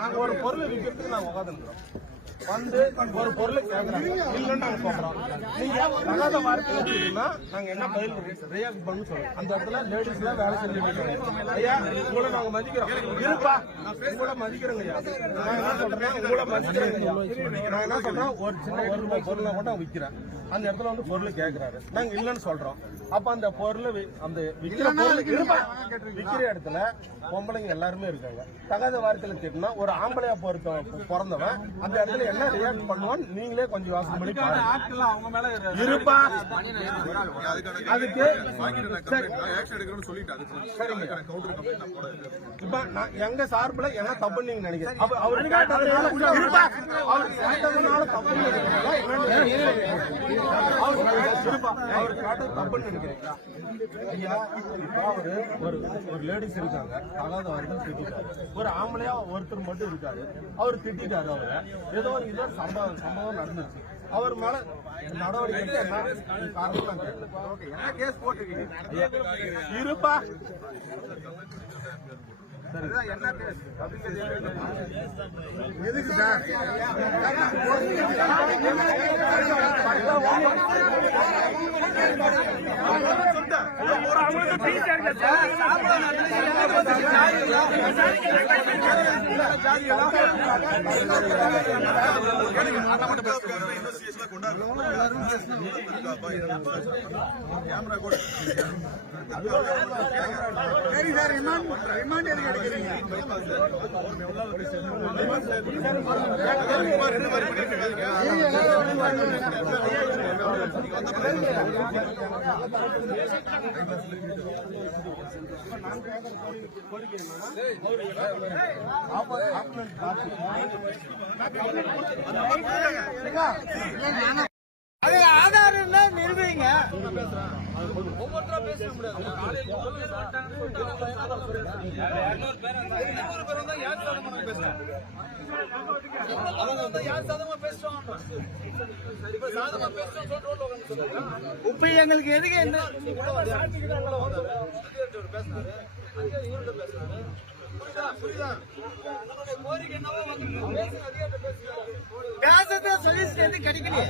நாங்க ஒரு பொருளை விற்கிறதுக்கு நாங்க உட்காந்துருக்கோம். வந்து ஒரு பொருளை கேட்கறாங்க, இல்லைன்னு நாங்க சொல்றோம். நீங்க தகாத வார்த்தை வச்சுட்டீங்கன்னா நாங்க என்ன பதில் ரியாக்ட் பண்ணு சொல்றோம். அந்த இடத்துல லேடிஸ் எல்லாம் வேலை செஞ்சுட்டு இருக்காங்க. ஐயா உங்களை நாங்க மதிக்கிறோம், இருப்பா உங்களை மதிக்கிறோங்க ஐயா. நான் என்ன சொல்றேன், உங்களை மதிக்கிறேங்க. நான் என்ன சொல்றேன், ஒரு சின்ன ₹1 பொருளை கூட நான் விற்கிறேன். அந்த இடத்துல வந்து பொருள் கேட்கிறாரு, நாங்க இல்லைன்னு சொல்றோம். அப்ப அந்த பொருள் அந்த விற்கிற விற்கிற இடத்துல பொம்பளைங்க எல்லாருமே இருக்காங்க. தகாத வார்த்தையில திட்டினா ஒரு ஆம்பளையா பிறந்தவன் அந்த இடத்துல என்ன ரியாக்ட் பண்ணுவான்னு நீங்களே கொஞ்சம் யோசனை பண்ணி இருப்பா. அதுக்கு இப்ப நான் எங்க சார்பில் என்ன தப்புன்னு நீங்க நினைக்கிறேன். அவர் கேட்டதுனால தப்புன்னு அவர் கேட்டது தப்புன்னு நினைக்கிறீங்களா ஐயா? இப்ப ஒரு லேடிஸ் இருக்காங்க, தகாத வார்த்தை திட்டாரு. ஒரு ஆம்பளையா ஒருத்தர் மட்டும் இருக்காரு, அவர் திட்டாரு. அவரு ஏதோ ஒரு இதோ சம்பவம் நடந்துச்சு. அவர் மேல நடவடிக்கை காரணம் கேஸ் போட்டுருக்கீங்க இருப்பா. என்ன கேஸ் எதுக்கு சார்? சரி சார், ரிமாண்ட் எதுக்கு எடுக்கிறீங்க? ஆதாரம் நிறுவீங்க. ஒவ்வொருத்தரா பேச முடியாது. இப்ப எங்களுக்கு எதுக்கு என்ன பேச சொல்லி கிடைக்கலையே.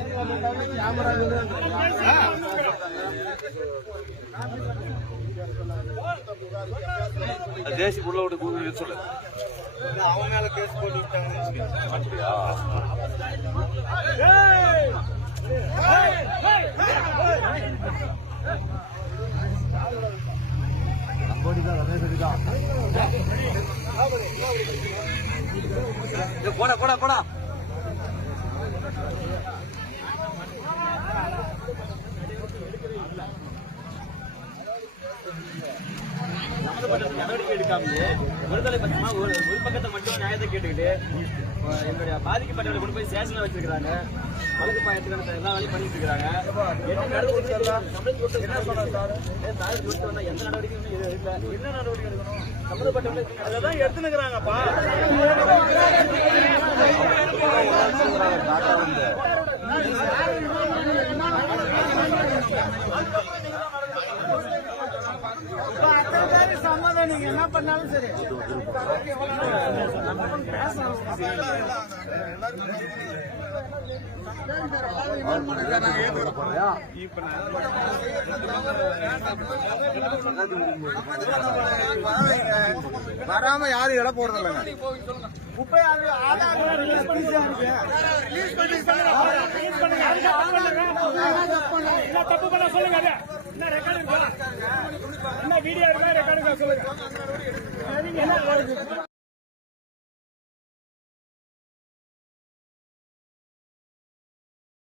தேசிக்குள்ள விட்டு சொல்லு, அவங்க மேல கேஸ் போட்டுட்டாங்க. போடா போடா போடா. நடவடிக்கை எடுக்காமலே விடுதலை பட்சமா ஒரு பக்கத்தை மட்டும் நியாயத்தை கேட்டுக்கிட்டு என்னுடைய பாதிக்கப்பட்டவர்களை கொண்டு போய் ஸ்டேஷன்ல வச்சிருக்காங்க. வழக்கு பாயத்துக்கான எல்லா வேலையும் பண்ணிட்டு இருக்காங்க. என்ன நடவடிக்கை எந்த நடவடிக்கையும் இல்லை. என்ன நடவடிக்கை எடுக்கணும்? சம்பந்தப்பட்டவர்கள் அதான் எடுத்துனுக்குறாங்கப்பா. சம்மதம் நீங்க என்ன பண்ணாலும் சரி. வராம யாரும் இடம் போடுறது இல்லைங்க. தப்பு பண்ண சொல்லுங்க. என்ன வீடியோ இருக்கா ரெக்கார்டு சொல்லுங்க.